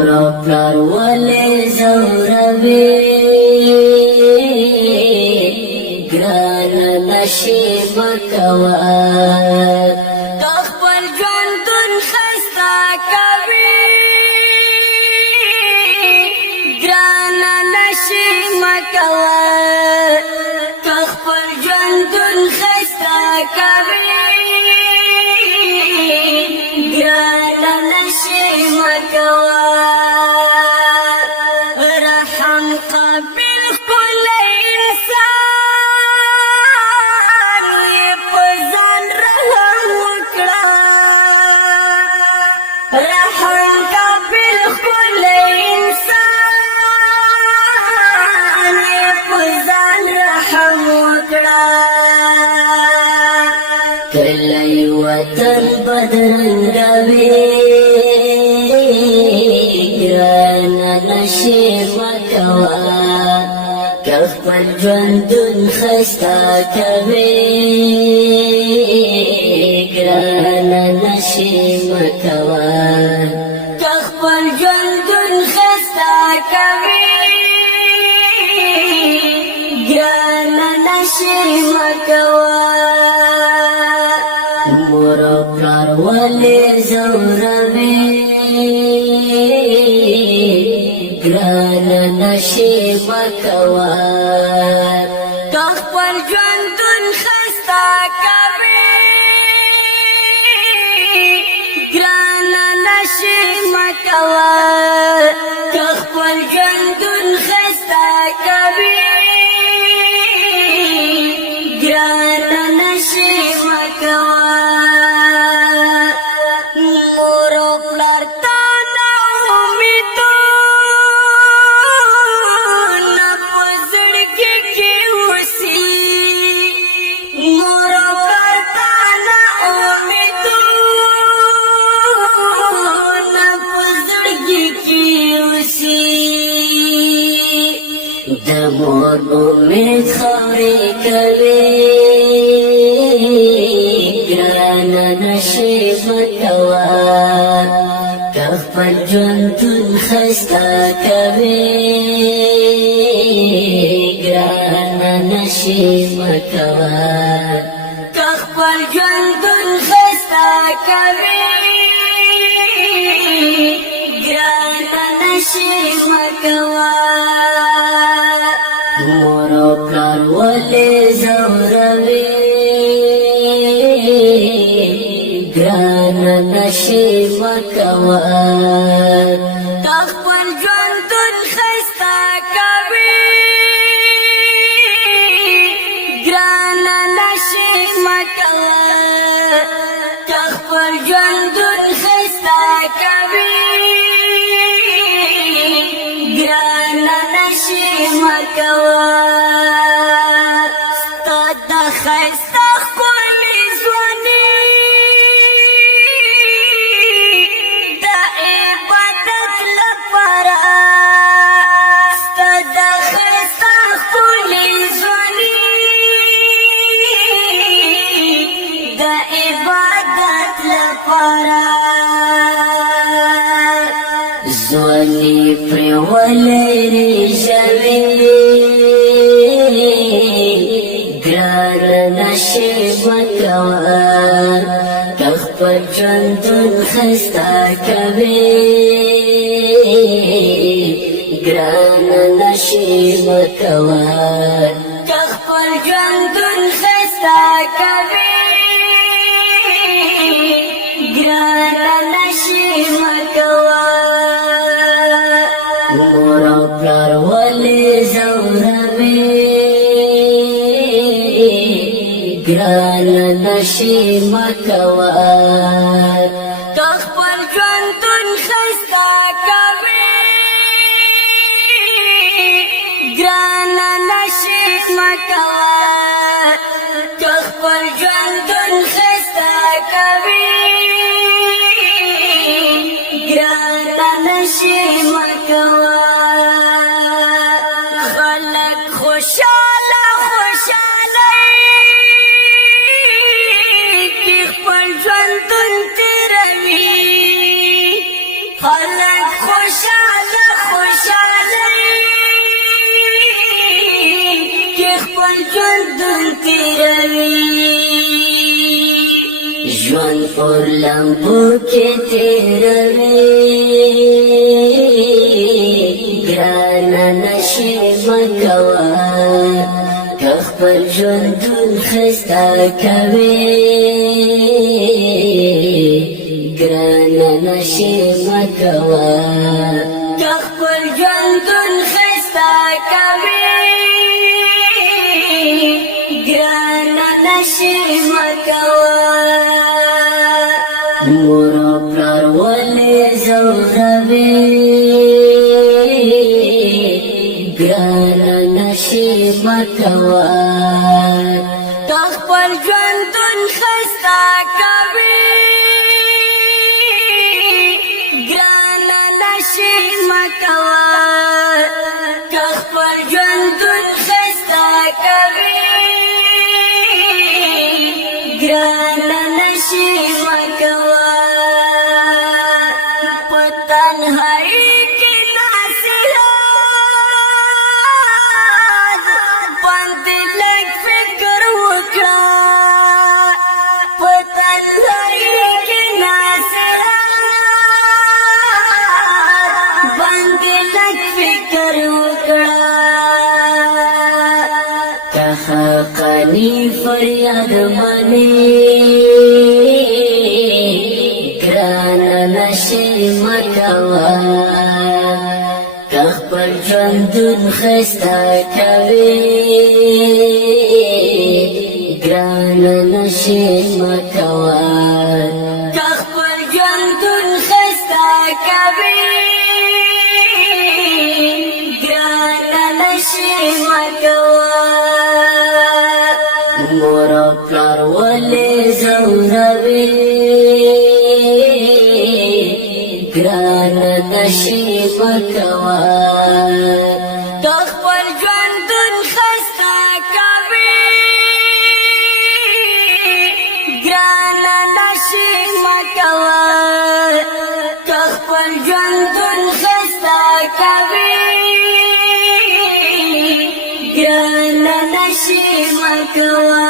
اوپلار ولې ځوروې ګرانه نشي مکوه تا خپل ژوندون خایسته کوي ګرانه نشي مکوه تا خپل ژوندون خایسته کوي ګرانه نشي مکوه کلی وطن بدرنګوي ګرانه نشي مکوه که خپل ژوندون ښایسته کوي ګرانه نشي مکوه که خپل ژوندون ښایسته کوي ګرانه نشي مکوه مور او پلار ولې ځوروې ګرانه نشي مکوه که خپل ژوندون ښایسته کوي ګرانه نشي مکوه که خپل ژوندون ښایسته کوي ګرانه نشي مکوه د مور امید خاورې کوي ګرانه نشي مکوه که خپل ژوندون ښایسته کوي ګرانه نشي مکوه که خپل ژوندون ښایسته کوي ګرانه نشي مکوه مور او پلار ولې ځوروې ګرانه نشي مکوه تا خپل ژوندون ښایسته کوي ګرانه نشي مکوه تا خپل ژوندون ښایسته کوي ګرانه نشي مکوه ستا د خایسته ښکلې ځواني د عبادت لپاره ستا د خایسته ښکلې ځواني د عبادت لپاره ځواني پرې ولې رژوې ګرانه نشي مکوه که خپل ژوندون ښایسته کوي ګرانه نشي مکوه که خپل ژوندون ښایسته کوي ګرانه نشي مکوه مور او پلار ولې ځوروې ګرانه نشي مکوه که خپل ژوندون ښایسته کوي ګرانه نشي مکوه که خپل ژوندون ښایسته کوي ګرانه نشي مکوه خلک خوشاله کی خپل ژوندون تیروي خلک خوشاله تیروي ژوند پر لمبو کې تیروي ګرانه نشي مکوه که خپل ژوندون خسته کوي ګرانه نشي مکوه که خپل ژوندون خسته کوي ګرانه نشي مکوه مور او پلار ولې ځوروې ګرانه نشي مکوه که خپل ژوندون خسته کوي ګرانه نشي مکوه که خپل ژوندون خسته کوي ګرانه نشي مکوه په تنهایي کې نصیحت باندې لږ فکر وکړه په تنهایي کې نصیحت باندې لږ فکر وکړه که حقانی فریاد منی ګرانه نشي مکوه که خپل ژوندون خسته کوي ګرانه نشي مکوه که خپل ژوندون خسته کوي ګرانه نشي مکوه مور او پلار ولې ځوروې ګرانه نشي مکوه که خپل ژوندون خسته کوي ګرانه نشي مکوه که خپل ژوندون خسته کوي ګرانه نشي مکوه